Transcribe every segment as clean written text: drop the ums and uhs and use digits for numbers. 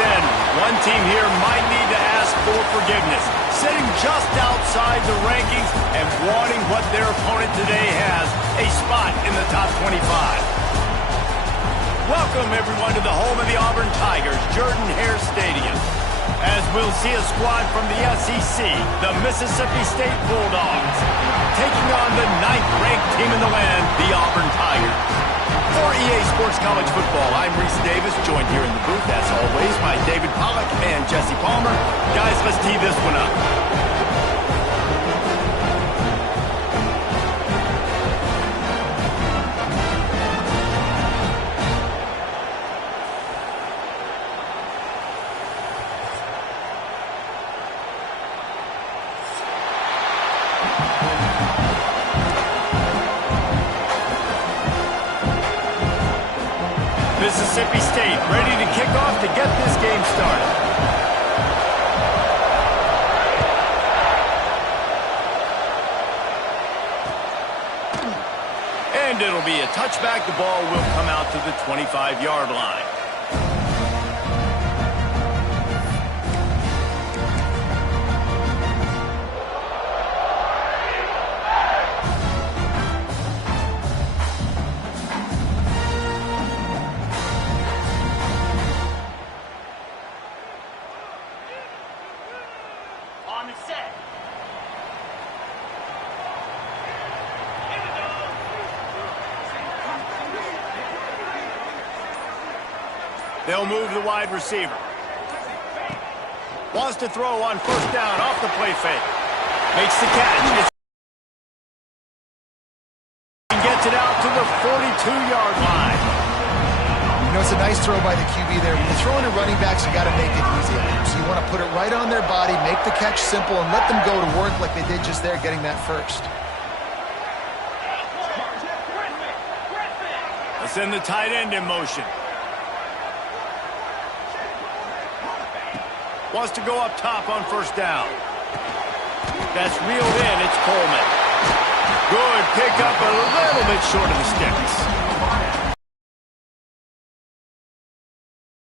in. One team here might need to ask for forgiveness, sitting just outside the rankings and wanting what their opponent today has, a spot in the top 25. Welcome, everyone, to the home of the Auburn Tigers, Jordan-Hare Stadium, as we'll see a squad from the SEC, the Mississippi State Bulldogs, taking on the 9th-ranked team in the land, the Auburn Tigers. For EA Sports College Football, I'm Reese Davis, joined here in the booth, as always, by David Pollack and Jesse Palmer. Guys, let's tee this one up. Mississippi State ready to kick off to get this game started. And it'll be a touchback. The ball will come out to the 25-yard line. They'll move the wide receiver. Wants to throw on first down off the play fake. Makes the catch. Gets it out to the 42-yard line. You know, it's a nice throw by the QB there. When you're throwing to running backs, you got to make it easy. So you want to put it right on their body, make the catch simple, and let them go to work like they did just there, getting that first. Let's send the tight end in motion. Wants to go up top on first down. That's reeled in. It's Coleman. Good pickup, a little bit short of the sticks.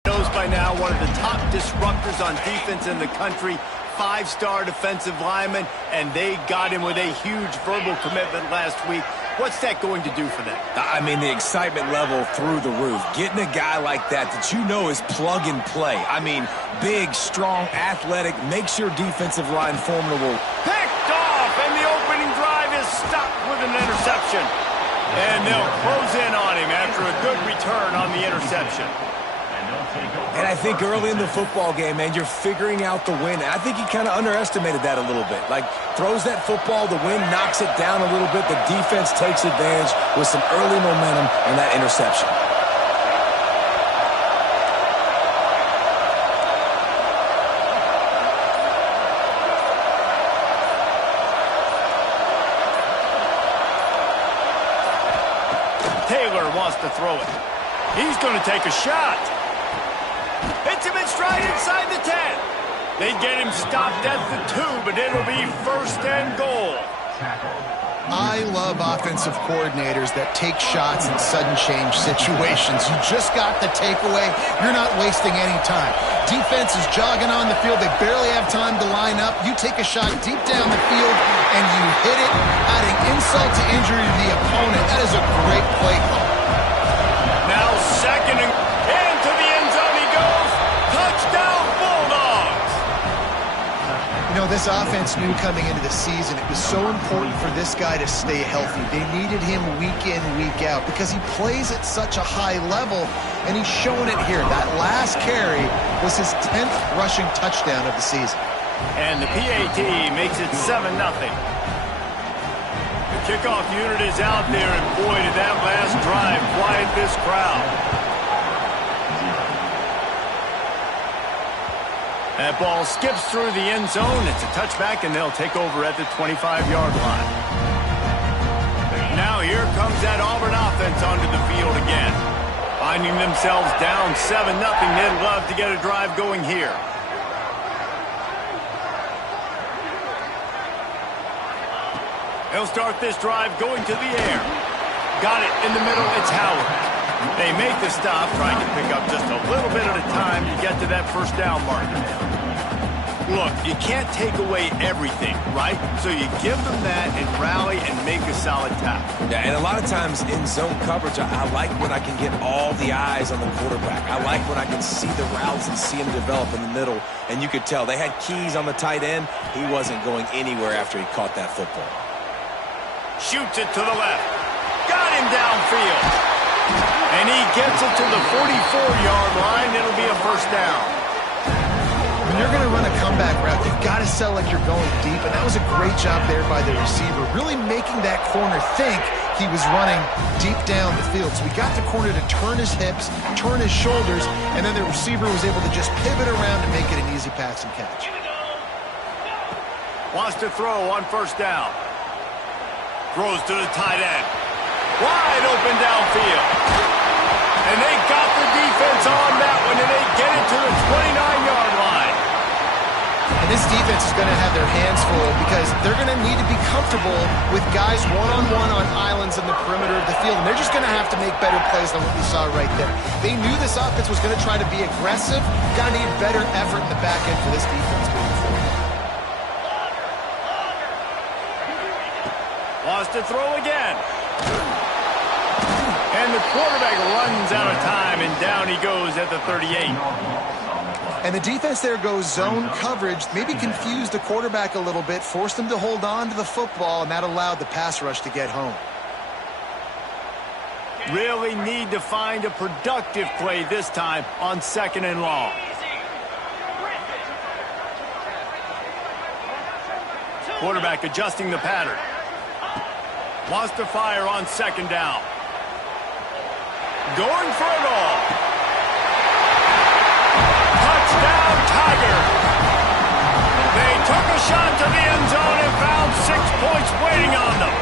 Knows by now one of the top disruptors on defense in the country. 5-star defensive lineman, and they got him with a huge verbal commitment last week. What's that going to do for them? I mean, the excitement level through the roof. Getting a guy like that you know is plug and play. I mean, big, strong, athletic, makes your defensive line formidable. Picked off, and the opening drive is stopped with an interception. And they'll close in on him after a good return on the interception. And I think early in the football game, man, you're figuring out the win. And I think he kind of underestimated that a little bit. Like, throws that football, the wind knocks it down a little bit. The defense takes advantage with some early momentum and that interception. Taylor wants to throw it. He's going to take a shot. Hits him in stride inside the 10. They get him stopped at the 2, but it'll be first and goal. I love offensive coordinators that take shots in sudden change situations. You just got the takeaway. You're not wasting any time. Defense is jogging on the field. They barely have time to line up. You take a shot deep down the field, and you hit it, adding insult to injury to the opponent. That is a great play call. Now second and into the end zone he goes. Touchdown, Bulldogs! You know, this offense knew coming into the season it was so important for this guy to stay healthy. They needed him week in, week out because he plays at such a high level, and he's showing it here. That last carry was his 10th rushing touchdown of the season. And the PAT makes it 7-0. The kickoff unit is out there, and boy, did that last drive quiet this crowd. That ball skips through the end zone. It's a touchback, and they'll take over at the 25-yard line. Now here comes that Auburn offense onto the field again. Finding themselves down 7-0, they'd love to get a drive going here. They'll start this drive going to the air. Got it in the middle. It's Howard. They make the stop, trying to pick up just a little bit at a time to get to that first down marker. Look, you can't take away everything, right? So you give them that and rally and make a solid tackle. Yeah, and a lot of times in zone coverage, I like when I can get all the eyes on the quarterback. I like when I can see the routes and see him develop in the middle. And you could tell they had keys on the tight end. He wasn't going anywhere after he caught that football. Shoots it to the left. Got him downfield. And he gets it to the 44-yard line. It'll be a first down. When you're going to run a comeback route, you've got to sell like you're going deep, and that was a great job there by the receiver, really making that corner think he was running deep down the field. So we got the corner to turn his hips, turn his shoulders, and then the receiver was able to just pivot around and make it an easy pass and catch. Wants to throw on first down. Throws to the tight end. Wide open downfield. And they got the defense on that one, and they get it to the 29-yard line. And this defense is going to have their hands full because they're going to need to be comfortable with guys one-on-one on islands in the perimeter of the field. And they're just going to have to make better plays than what we saw right there. They knew this offense was going to try to be aggressive. Got to need better effort in the back end for this defense moving forward. Wants to throw again. And the quarterback runs out of time, and down he goes at the 38. And the defense there goes zone coverage, maybe confused the quarterback a little bit, forced him to hold on to the football, and that allowed the pass rush to get home. Really need to find a productive play this time on 2nd and long. Quarterback adjusting the pattern. Wants to fire on 2nd down. Going for it all. Touchdown, Tiger. They took a shot to the end zone and found 6 points waiting on them.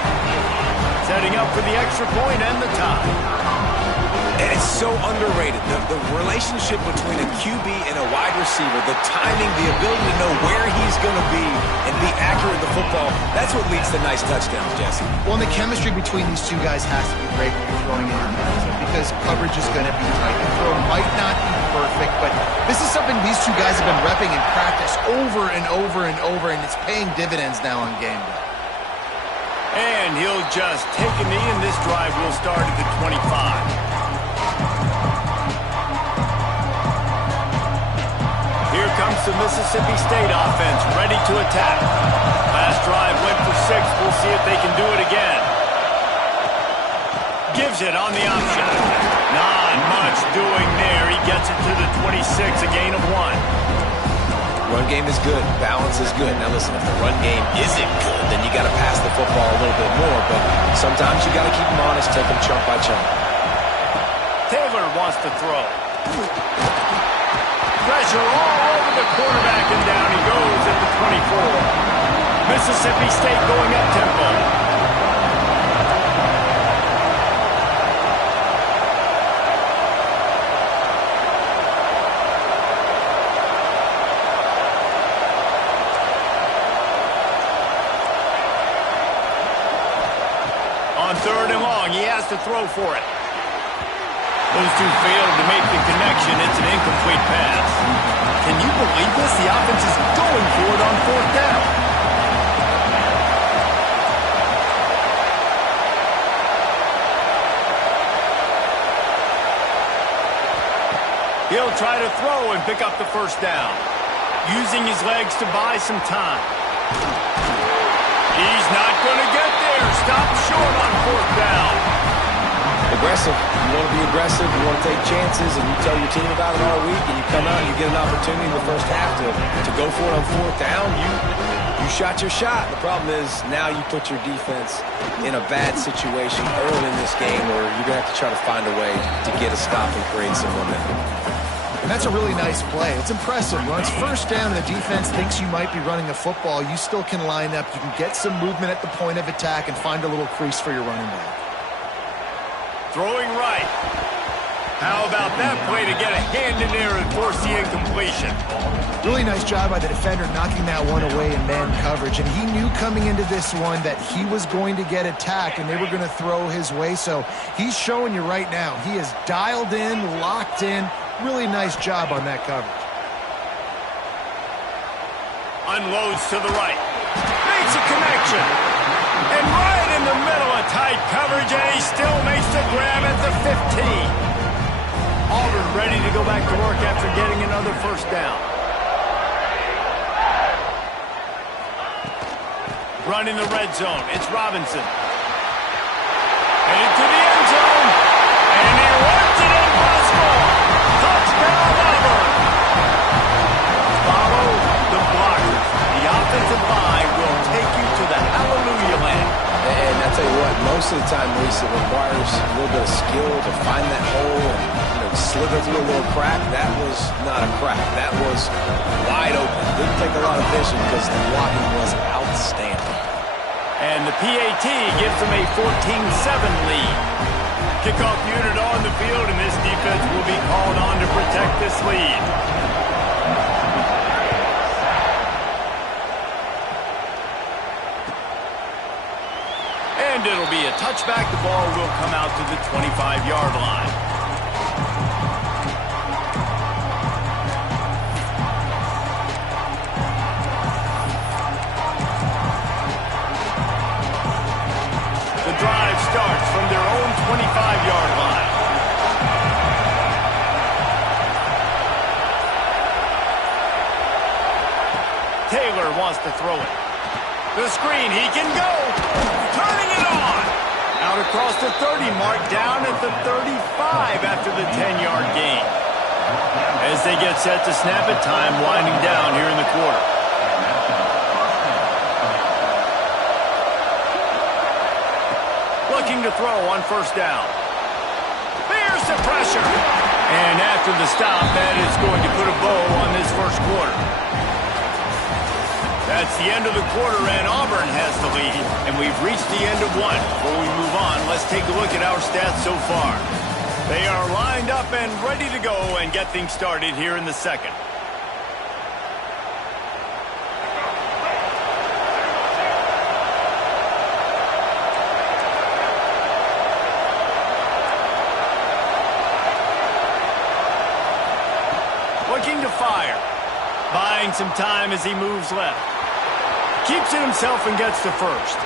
Setting up for the extra point and the tie. And it's so underrated. The relationship between a QB and a wide receiver, the timing, the ability to know where he's going to be and be accurate with the football, that's what leads to nice touchdowns, Jesse. Well, and the chemistry between these two guys has to be great when you're throwing in your hands because coverage is going to be tight. The throw might not be perfect, but this is something these two guys have been repping in practice over and over and over, and it's paying dividends now on game day. And he'll just take a knee, and this drive will start at the 25. Here comes the Mississippi State offense, ready to attack. Last drive went for 6. We'll see if they can do it again. Gives it on the option. Not much doing there. He gets it to the 26, a gain of 1. Run game is good. Balance is good. Now listen, if the run game isn't good, then you got to pass the football a little bit more. But sometimes you got to keep them honest, take them chunk by chunk. Taylor wants to throw. Pressure all over the quarterback, and down he goes at the 24. Mississippi State going up tempo. On 3rd and long, he has to throw for it. Those two failed to make the connection. It's an incomplete pass. Can you believe this? The offense is going for it on 4th down. He'll try to throw and pick up the first down, using his legs to buy some time. He's not going to get there. Stop short on 4th down. Aggressive. You want to be aggressive. You want to take chances, and you tell your team about it all week, and you come out and you get an opportunity in the first half to go for it on 4th down. You shot your shot. The problem is now you put your defense in a bad situation early in this game where you're going to have to try to find a way to get a stop and create some momentum. And that's a really nice play. It's impressive. When it's 1st down and the defense thinks you might be running the football, you still can line up. You can get some movement at the point of attack and find a little crease for your running back. Throwing right. How about that play to get a hand in there and force the incompletion? Really nice job by the defender knocking that one away in man coverage. And he knew coming into this one that he was going to get attacked and they were going to throw his way. So he's showing you right now. He is dialed in, locked in. Really nice job on that coverage. Unloads to the right. Makes a connection. And right in the middle of tight coverage, and he still makes the grab at the 15. Auburn ready to go back to work after getting another first down. Running the red zone, it's Robinson. Headed to the end zone, and he runs it in for a score. Touchdown, Auburn. Follow the blockers. The offensive line will take you to the hallelujah land. And I tell you what, most of the time, Reese, it requires a little bit of skill to find that hole and slither through a little crack. That was not a crack. That was wide open. Didn't take a lot of vision because the blocking was outstanding. And the PAT gives them a 14-7 lead. Kickoff unit on the field, and this defense will be called on to protect this lead. And it'll be a touchback. The ball will come out to the 25-yard line. The drive starts from their own 25-yard line. Taylor wants to throw it. The screen, he can go. Turning it on. Out across the 30 mark, down at the 35 after the 10-yard gain. As they get set to snap it, time winding down here in the quarter. Looking to throw on first down. There's the pressure. And after the stop, that is going to put a bow on this first quarter. That's the end of the quarter, and Auburn has the lead. And we've reached the end of one. Before we move on, let's take a look at our stats so far. They are lined up and ready to go and get things started here in the second. Looking to fire. Buying some time as he moves left. Keeps it himself and gets to first.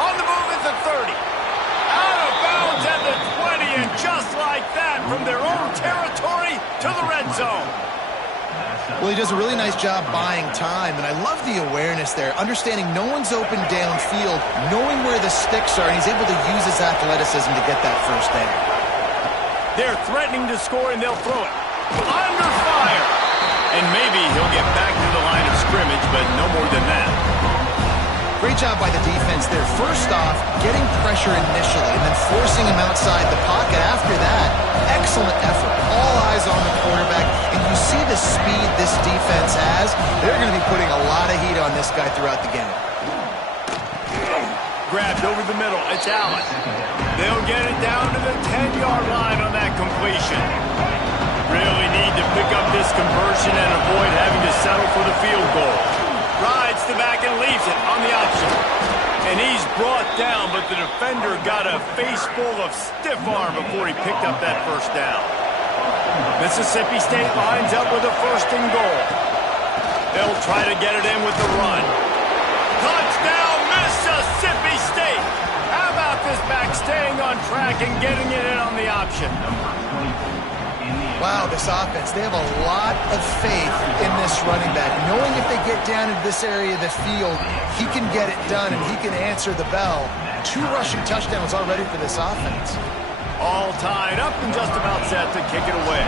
On the move at the 30. Out of bounds at the 20, and just like that, from their own territory to the red zone. Well, he does a really nice job buying time, and I love the awareness there, understanding no one's open downfield, knowing where the sticks are, and he's able to use his athleticism to get that first down. They're threatening to score, and they'll throw it. Under fire. And maybe he'll get back to the line of scrimmage, but no more than that. Great job by the defense there. First off, getting pressure initially and then forcing him outside the pocket after that. Excellent effort. All eyes on the quarterback. And you see the speed this defense has. They're going to be putting a lot of heat on this guy throughout the game. Grabbed over the middle. It's Allen. They'll get it down to the 10-yard line on that completion. Really need to pick up this conversion and avoid having to settle for the field goal. Rides the back and leaves it on the option. And he's brought down, but the defender got a face full of stiff arm before he picked up that first down. Mississippi State lines up with a first and goal. They'll try to get it in with the run. Touchdown, Mississippi State! How about this back staying on track and getting it in on the option? Wow, this offense, they have a lot of faith in this running back. Knowing if they get down into this area of the field, he can get it done and he can answer the bell. 2 rushing touchdowns already for this offense. All tied up and just about set to kick it away.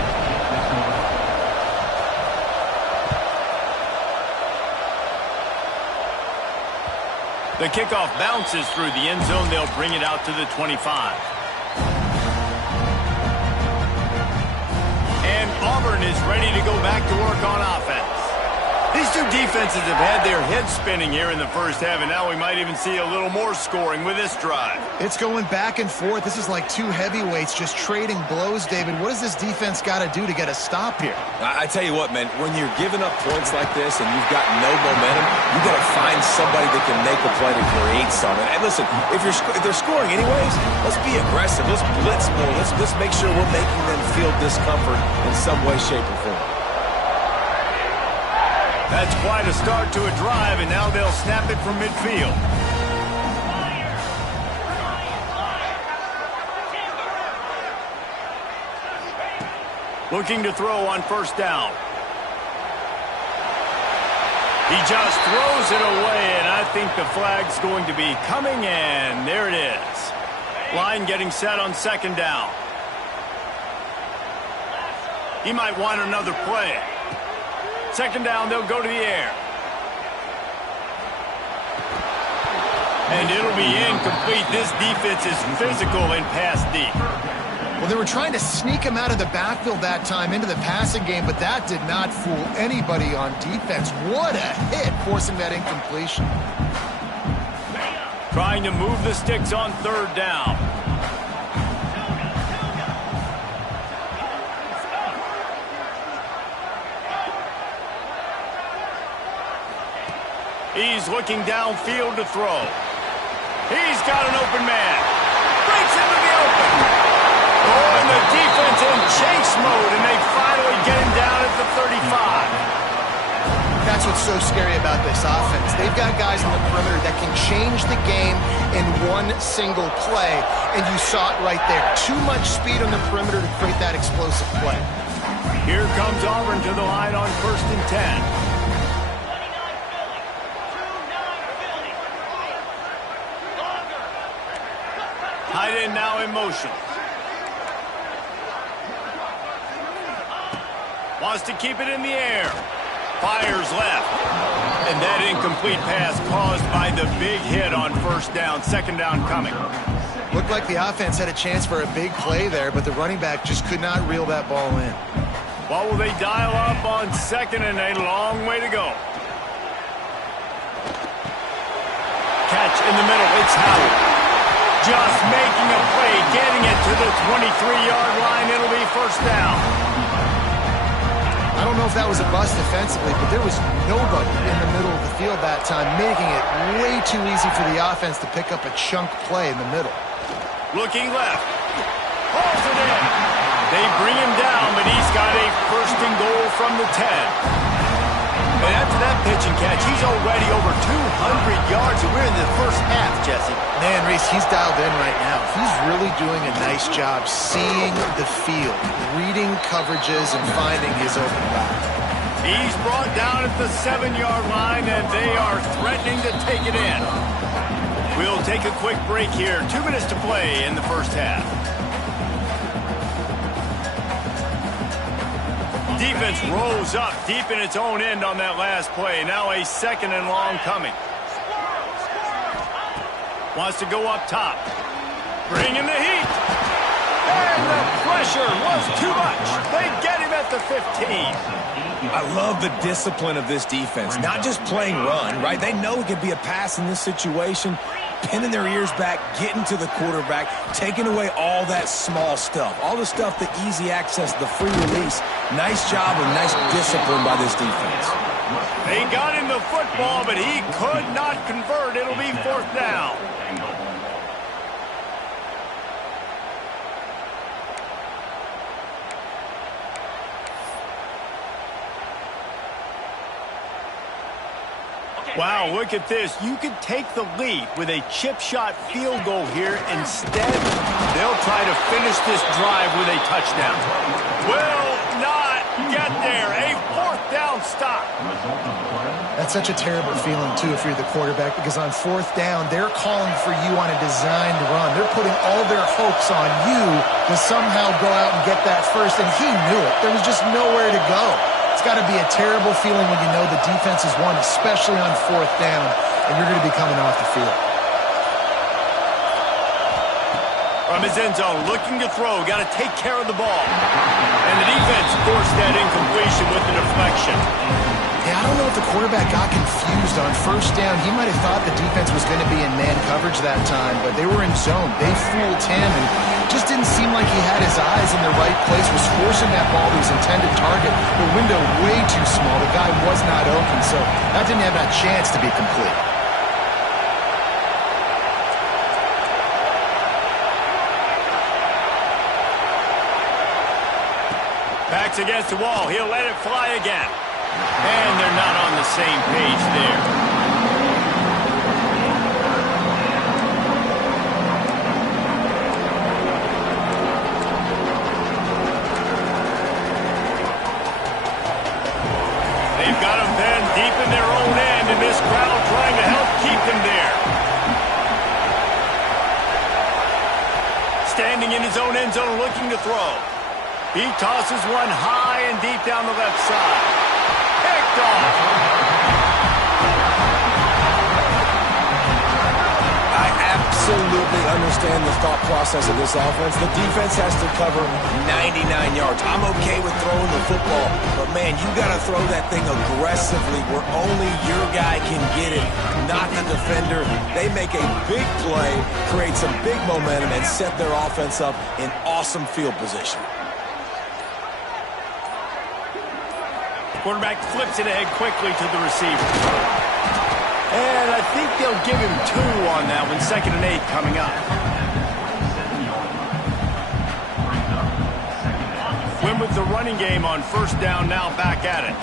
The kickoff bounces through the end zone. They'll bring it out to the 25. And Auburn is ready to go back to work on offense. These two defenses have had their heads spinning here in the first half, and now we might even see a little more scoring with this drive. It's going back and forth. This is like two heavyweights just trading blows, David. What does this defense got to do to get a stop here? I tell you what, man, when you're giving up points like this and you've got no momentum, you got to find somebody that can make a play to create something. And listen, if they're scoring anyways, let's be aggressive. Let's blitz more. Let's make sure we're making them feel discomfort in some way, shape, or form. That's quite a start to a drive, and now they'll snap it from midfield. Looking to throw on first down. He just throws it away, and I think the flag's going to be coming, and there it is. Line getting set on second down. He might want another play. Second down, they'll go to the air. And it'll be incomplete. This defense is physical and pass deep. Well, they were trying to sneak him out of the backfield that time into the passing game, but that did not fool anybody on defense. What a hit, forcing that incompletion. Trying to move the sticks on third down. He's looking downfield to throw. He's got an open man. Breaks into the open. Oh, and the defense in chase mode, and they finally get him down at the 35. That's what's so scary about this offense. They've got guys on the perimeter that can change the game in one single play, and you saw it right there. Too much speed on the perimeter to create that explosive play. Here comes Auburn to the line on 1st and 10. Tight end now in motion. Wants to keep it in the air. Fires left. And that incomplete pass caused by the big hit on first down. Second down coming. Looked like the offense had a chance for a big play there, but the running back just could not reel that ball in. What will they dial up on second, and a long way to go. Catch in the middle. It's Howard. Just making a play, getting it to the 23-yard line. It'll be first down. I don't know if that was a bust defensively, but there was nobody in the middle of the field that time, making it way too easy for the offense to pick up a chunk play in the middle. Looking left. Hauls it in. They bring him down, but he's got a first and goal from the 10. And after that pitch and catch, he's already over 200 yards, and we're in the first half, Jesse. Man, Reese, he's dialed in right now. He's really doing a nice job seeing the field, reading coverages, and finding his open guy. He's brought down at the 7-yard line, and they are threatening to take it in. We'll take a quick break here. 2 minutes to play in the first half. Defense rolls up deep in its own end on that last play. Now a second and long coming. Wants to go up top. Bring in the heat. And the pressure was too much. They get him at the 15. I love the discipline of this defense. Not just playing run, right? They know it could be a pass in this situation. Pinning their ears back, getting to the quarterback, taking away all that small stuff. All the stuff, the easy access, the free release. Nice job and nice discipline by this defense. They got him the football, but he could not convert. It'll be fourth down. Wow, look at this. You could take the lead with a chip shot field goal here. Instead, they'll try to finish this drive with a touchdown. Will not get there. A fourth down stop. That's such a terrible feeling, too, if you're the quarterback, because on fourth down, they're calling for you on a designed run. They're putting all their hopes on you to somehow go out and get that first, and he knew it. There was just nowhere to go. It's got to be a terrible feeling when you know the defense has won, especially on fourth down, and you're going to be coming off the field. From his end zone, looking to throw, got to take care of the ball. And the defense forced that incompletion with the deflection. Yeah, Yeah, I don't know if the quarterback got confused on first down. He might have thought the defense was going to be in man coverage that time, but they were in zone. They fooled him and just didn't seem like he had his eyes in the right place, was forcing that ball to his intended target. The window way too small. The guy was not open, so that didn't have a chance to be complete. Back's against the wall. He'll let it fly again. And they're not on the same page there. They've got them then deep in their own end, and this crowd trying to help keep them there. Standing in his own end zone looking to throw. He tosses one high and deep down the left side. Picked off. I absolutely understand the thought process of this offense. The defense has to cover 99 yards. I'm okay with throwing the football, but man, you got to throw that thing aggressively where only your guy can get it, not the defender. They make a big play, create some big momentum, and set their offense up in awesome field position. Quarterback flips it ahead quickly to the receiver. And I think they'll give him 2 on that one. 2nd and 8 coming up. Win with the running game on first down, now back at it.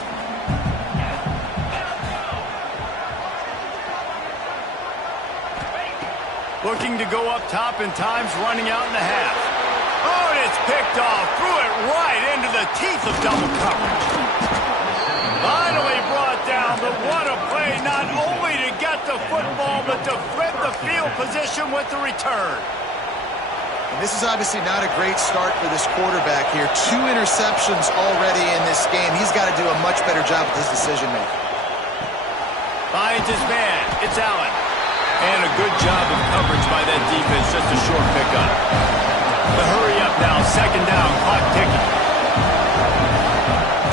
Looking to go up top, and time's running out in the half. Oh, and it's picked off. Threw it right into the teeth of double coverage. Finally brought down, but what a play, not only to get the football, but to flip the field position with the return. And this is obviously not a great start for this quarterback here. 2 interceptions already in this game. He's got to do a much better job with his decision-making. Finds his man. It's Allen. And a good job of coverage by that defense, just a short pickup. The hurry up now, 2nd down, clock ticking.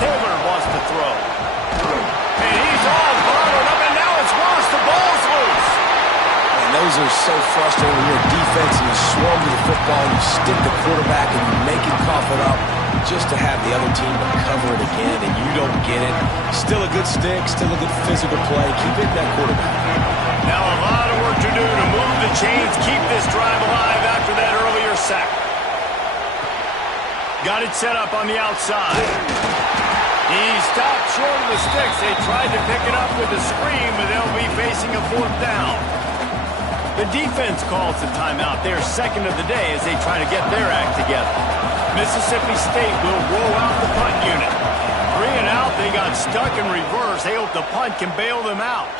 Taylor wants to throw. And he's all bottled up, and now it's worse. The ball's loose. And those are so frustrating when you're a defense and you swarm to the football, and you stick the quarterback and you make him cough it up just to have the other team to cover it again, and you don't get it. Still a good stick, still a good physical play. Keep hitting that quarterback. Now a lot of work to do to move the chains, keep this drive alive after that earlier sack. Got it set up on the outside. He stopped short of the sticks. They tried to pick it up with a screen, but they'll be facing a 4th down. The defense calls the timeout. They're 2nd of the day as they try to get their act together. Mississippi State will roll out the punt unit. 3 and out. They got stuck in reverse. They hope the punt can bail them out.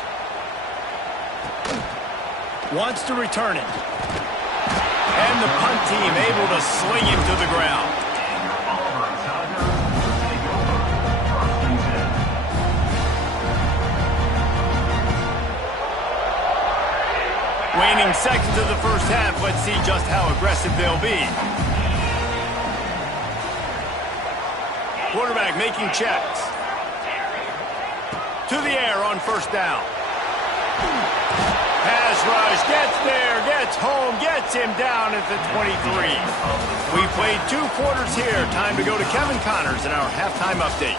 Wants to return it. And the punt team able to sling him to the ground. Waning seconds of the first half. Let's see just how aggressive they'll be. Quarterback making checks. To the air on first down. Pass rush, gets there, gets home, gets him down at the 23. We played 2 quarters here. Time to go to Kevin Connors in our halftime update.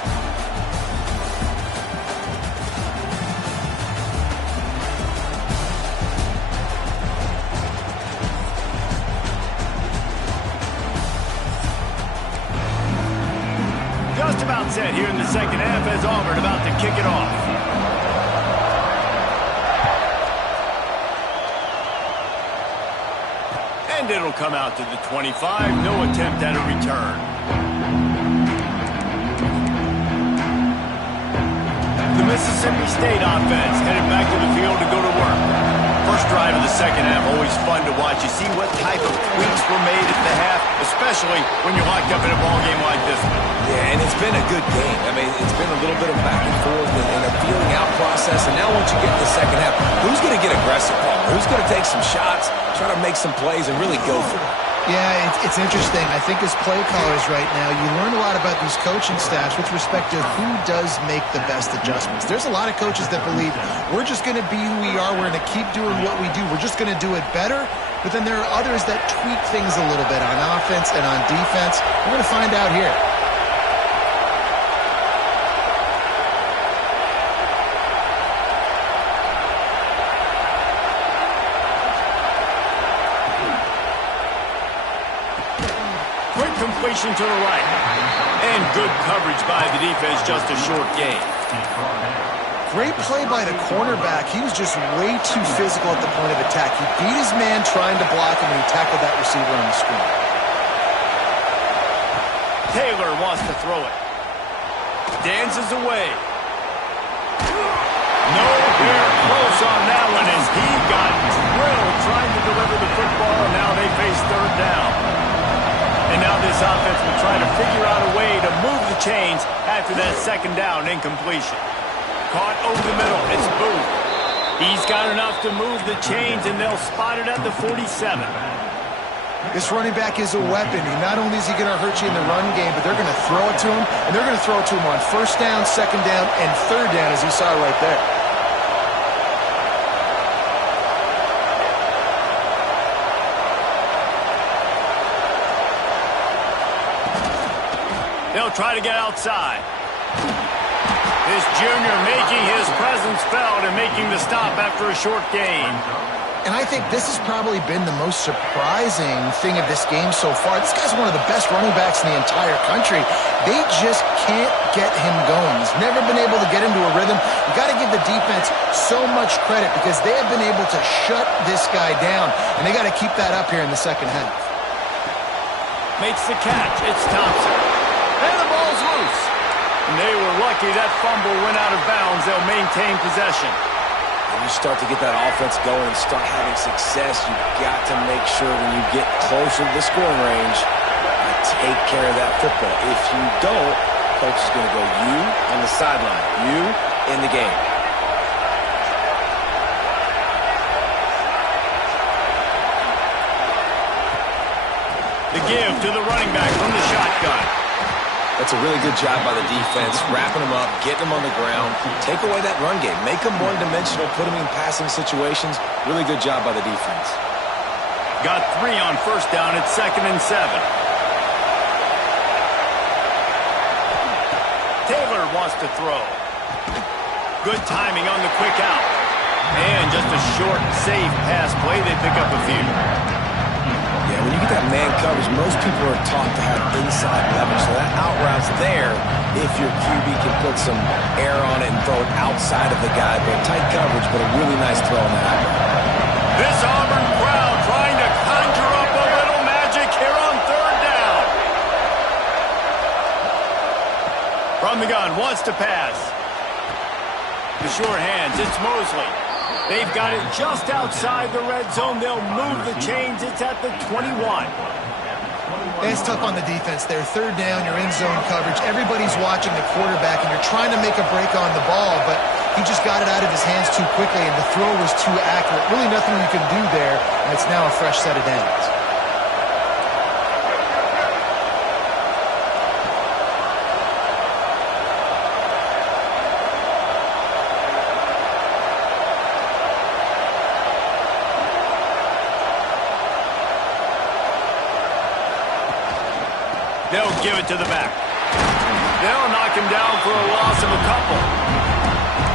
Just about set here in the second half as Auburn about to kick it off. And it'll come out to the 25. No attempt at a return. The Mississippi State offense headed back to the field to go to work. First drive of the second half, always fun to watch. You see what type of tweaks were made at the half, especially when you're locked up in a ball game like this one. Yeah, And it's been a good game. I mean, it's been a little bit of back and forth and a feeling out process. And now once you get in the second half, who's going to get aggressive, Paul? Who's going to take some shots, try to make some plays, and really go for it? Yeah, it's interesting. I think as play callers right now, you learn a lot about these coaching staffs with respect to who does make the best adjustments. There's a lot of coaches that believe we're just going to be who we are. We're going to keep doing what we do. We're just going to do it better. But then there are others that tweak things a little bit on offense and on defense. We're going to find out here. Quick completion to the right. And good coverage by the defense, just a short gain. Great play by the cornerback. He was just way too physical at the point of attack. He beat his man trying to block him, and he tackled that receiver on the screen. Taylor wants to throw it. Dances away. Nowhere close on that one as he got drilled trying to deliver the football, and now they face third down. And now this offense will try to figure out a way to move the chains after that second down incompletion. Caught over the middle. It's Booth. He's got enough to move the chains, and they'll spot it at the 47. This running back is a weapon. Not only is he going to hurt you in the run game, but they're going to throw it to him, and they're going to throw it to him on first down, second down, and third down, as you saw right there. They'll try to get outside. This junior making his presence felt and making the stop after a short gain. And I think this has probably been the most surprising thing of this game so far. This guy's one of the best running backs in the entire country. They just can't get him going. He's never been able to get into a rhythm. You got to give the defense so much credit because they have been able to shut this guy down, and they got to keep that up here in the second half. Makes the catch. It's Thompson. And the ball's loose. And they were lucky that fumble went out of bounds. They'll maintain possession. When you start to get that offense going and start having success, you've got to make sure when you get closer to the scoring range, you take care of that football. If you don't, coach is going to go you on the sideline, you in the game. The give to the running back from the shotgun. That's a really good job by the defense, wrapping them up, getting them on the ground, take away that run game, make them one-dimensional, put them in passing situations. Really good job by the defense. Got 3 on first down. It's 2nd and 7. Taylor wants to throw. Good timing on the quick out. And just a short, safe pass play. They pick up a few. Yeah, when you get that man coverage, most people are taught to have inside leverage. So that out route's there if your QB can put some air on it and throw it outside of the guy. But tight coverage, but a really nice throw on that out route. This Auburn crowd trying to conjure up a little magic here on third down. From the gun, wants to pass. The short hands, it's Mosley. They've got it just outside the red zone. They'll move the chains. It's at the 21. It's tough on the defense there. Third down, you're in zone coverage. Everybody's watching the quarterback, and you're trying to make a break on the ball, but he just got it out of his hands too quickly, and the throw was too accurate. Really nothing you can do there, and it's now a fresh set of downs. They'll give it to the back. They'll knock him down for a loss of a couple.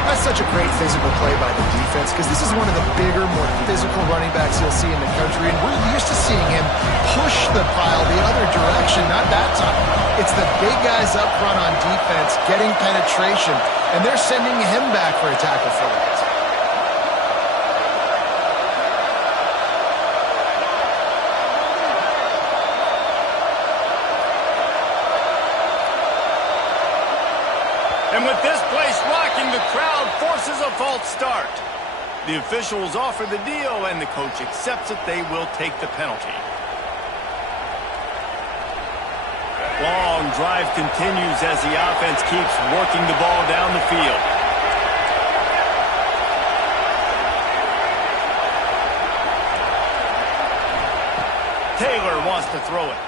That's such a great physical play by the defense because this is one of the bigger, more physical running backs you'll see in the country, and we're used to seeing him push the pile the other direction. Not that time. It's the big guys up front on defense getting penetration, and they're sending him back for a tackle for it. And with this place rocking, the crowd forces a false start. The officials offer the deal, and the coach accepts it. They will take the penalty. Long drive continues as the offense keeps working the ball down the field. Taylor wants to throw it.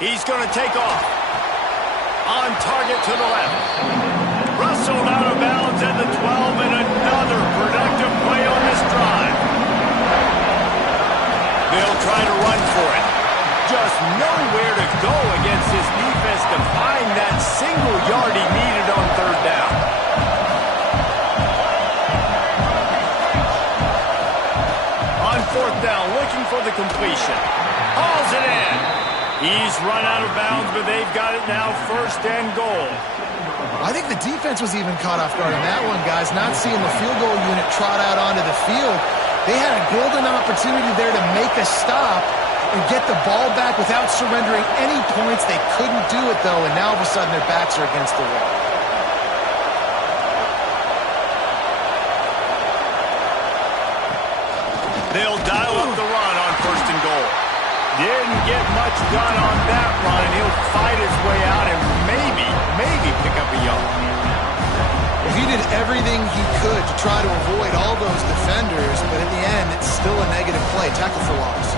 He's going to take off. On target to the left. Rustled out of bounds at the 12, and another productive play on this drive. They'll try to run for it. Just nowhere to go against this defense to find that single yard he needed on third down. On fourth down, looking for the completion. Hauls it in. He's run out of bounds, but they've got it now, first and goal. I think the defense was even caught off guard on that one, guys. Not seeing the field goal unit trot out onto the field. They had a golden opportunity there to make a stop and get the ball back without surrendering any points. They couldn't do it, though, and now all of a sudden their backs are against the wall. They'll dial up the run on first and goal. Didn't get much done on that run. He'll fight his way out and maybe pick up a yard. Well, he did everything he could to try to avoid all those defenders, but in the end, it's still a negative play. Tackle for loss.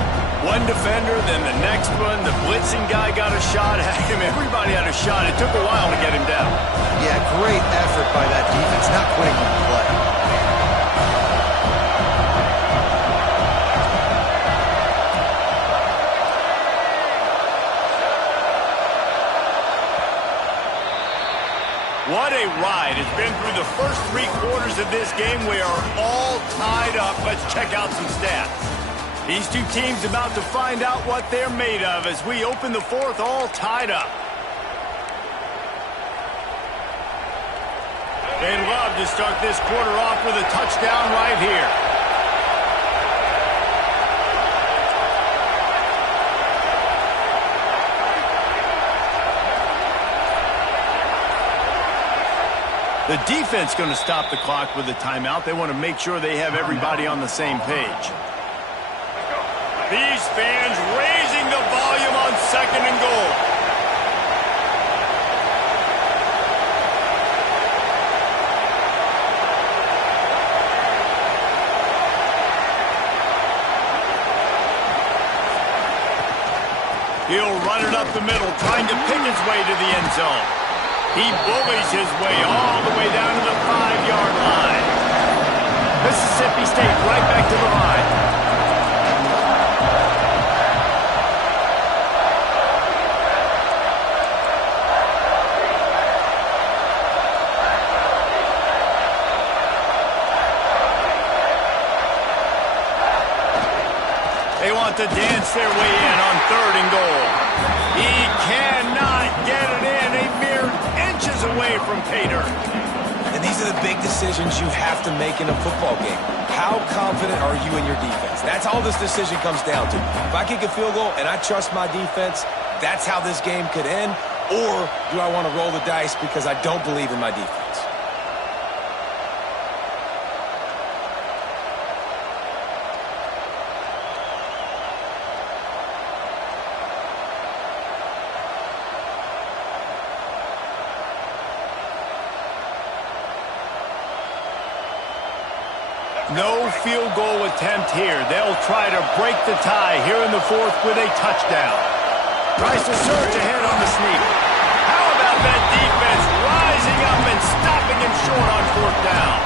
One defender, then the next one. The blitzing guy got a shot at him. Everybody had a shot. It took a while to get him down. Yeah, great effort by that defense, not quitting on the play. What a ride. It's been through the first 3 quarters of this game. We are all tied up. Let's check out some stats. These two teams about to find out what they're made of as we open the fourth, all tied up. They'd love to start this quarter off with a touchdown right here. The defense going to stop the clock with a timeout. They want to make sure they have everybody on the same page. These fans raising the volume on second and goal. He'll run it up the middle, trying to pick his way to the end zone. He bullies his way all the way down to the 5-yard line. Mississippi State right back to the line. They want to dance their way in on third and goal. He cannot get it in, a mere inches away from pay dirt. And these are the big decisions you have to make in a football game. How confident are you in your defense? That's all this decision comes down to. If I kick a field goal and I trust my defense, that's how this game could end. Or do I want to roll the dice because I don't believe in my defense? No field goal attempt here. They'll try to break the tie here in the fourth with a touchdown. Tries to surge ahead on the sneak. How about that defense rising up and stopping him short on fourth down?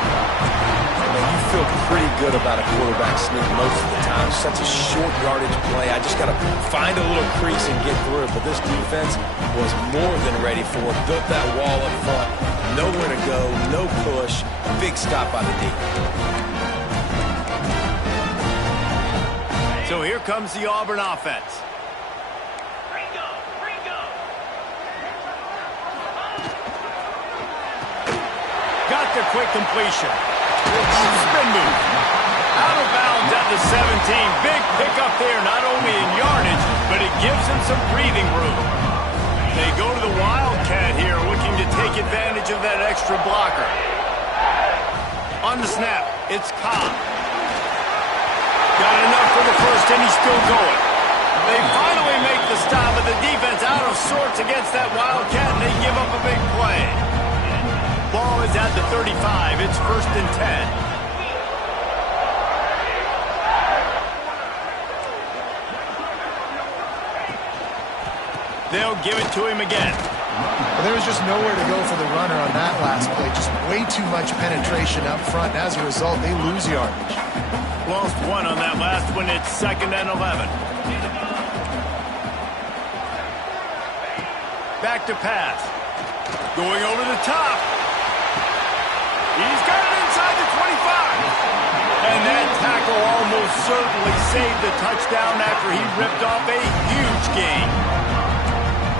Man, you feel pretty good about a quarterback sneak most of the time. Such a short yardage play. I just got to find a little crease and get through it. But this defense was more than ready for it. Built that wall up front. Nowhere to go. No push. Big stop by the D. So here comes the Auburn offense. Got the quick completion. Spin move. Out of bounds at the 17. Big pickup there, not only in yardage, but it gives him some breathing room. They go to the Wildcat here, looking to take advantage of that extra blocker. On the snap, it's Cobb. Got enough for the first, and he's still going. They finally make the stop, but the defense out of sorts against that Wildcat, and they give up a big play. Ball is at the 35. It's 1st and 10. They'll give it to him again. Well, there was just nowhere to go for the runner on that last play. Just way too much penetration up front. And as a result, they lose yardage. Lost one on that last one. It's 2nd and 11. Back to pass. Going over the top. He's got it inside the 25. And that tackle almost certainly saved the touchdown after he ripped off a huge gain.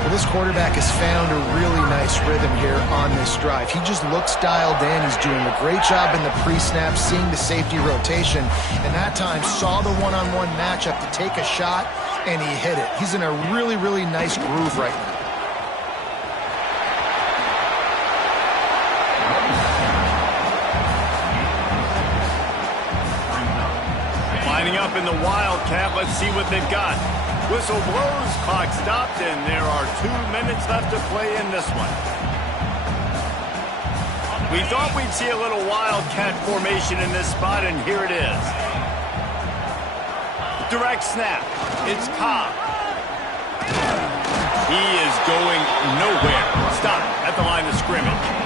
Well, this quarterback has found a really nice rhythm here on this drive. He just looks dialed in. He's doing a great job in the pre-snap, seeing the safety rotation, and that time saw the one-on-one matchup to take a shot, and he hit it. He's in a really, really nice groove right now. Lining up in the Wildcat, let's see what they've got. Whistle blows, clock stopped, and there are 2 minutes left to play in this one. We thought we'd see a little Wildcat formation in this spot, and here it is. Direct snap. It's Cobb. He is going nowhere. Stop at the line of scrimmage.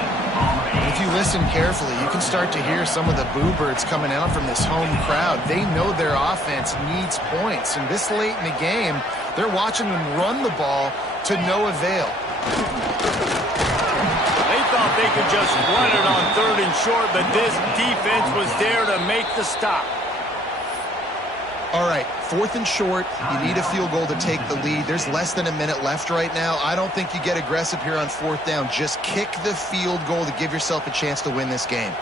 If you listen carefully, you can start to hear some of the boo birds coming out from this home crowd. They know their offense needs points, and this late in the game, they're watching them run the ball to no avail. They thought they could just run it on 3rd and short, but this defense was there to make the stop. All right, 4th and short. You need a field goal to take the lead. There's less than a minute left right now. I don't think you get aggressive here on 4th down. Just kick the field goal to give yourself a chance to win this game.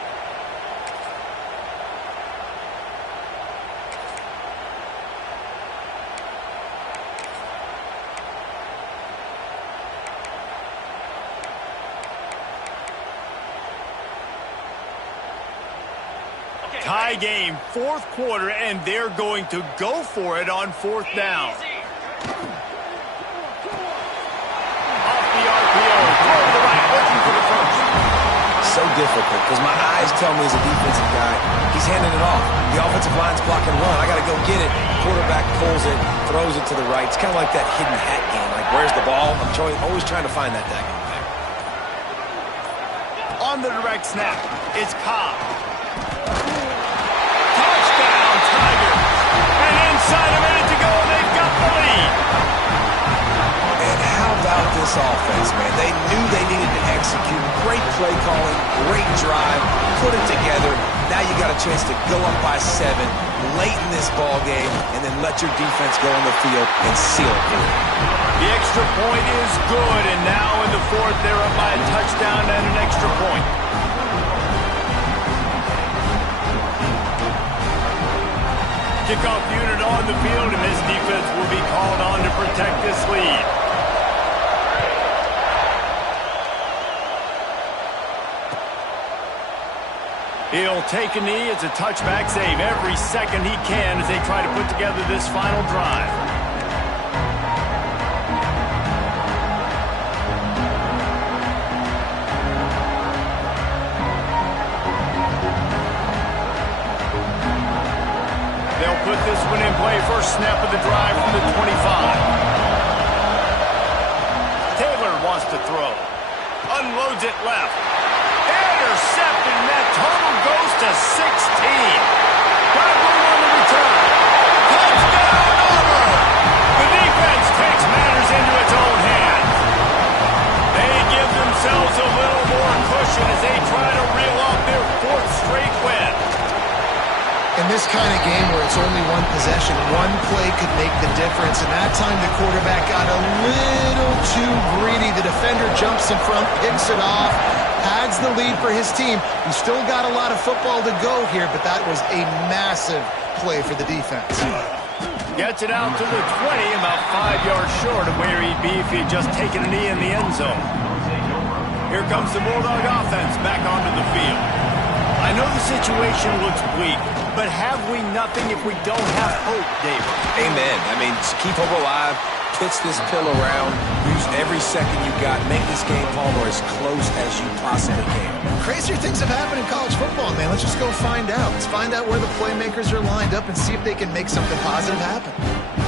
Tie game, 4th quarter, and they're going to go for it on 4th down. Off the RPO, throw to the right, looking for the first. So difficult because my eyes tell me as a defensive guy, he's handing it off. The offensive line's blocking run. I got to go get it. Quarterback pulls it, throws it to the right. It's kind of like that hidden hat game. Like, where's the ball? I'm always trying to find that daggone thing. On the direct snap, it's Cobb. Touchdown, Tigers. And inside a minute to go, and they've got the lead. And how about this offense, man? They knew they needed to execute. Great play calling, great drive, put it together. Now you got a chance to go up by 7 late in this ball game and then let your defense go on the field and seal it for you. The extra point is good, and now in the 4th, they're up by a touchdown and an extra point. Kickoff unit on the field, and this defense will be called on to protect this lead. He'll take a knee. It's a touchback save every second he can as they try to put together this final drive. They'll put this one in play. First snap of the drive from the 25. Taylor wants to throw. Unloads it left. Intercepted, and that total goes to 16. Got room on the return. Touchdown, Auburn! The defense takes matters into its own hands. They give themselves a little more cushion as they try to reel off their 4th straight win. In this kind of game where it's only one possession, one play could make the difference. And that time the quarterback got a little too greedy. The defender jumps in front, picks it off, adds the lead for his team. He's still got a lot of football to go here, but that was a massive play for the defense. Gets it out to the 20, about 5 yards short of where he'd be if he had just taken a knee in the end zone. Here comes the Bulldog offense back onto the field. I know the situation looks bleak, but have we nothing if we don't have hope, David? Amen. I mean, just keep hope alive, pitch this pill around, use every second you got, make this game, Palmer, as close as you possibly can. Crazier things have happened in college football, man. Let's just go find out. Let's find out where the playmakers are lined up and see if they can make something positive happen.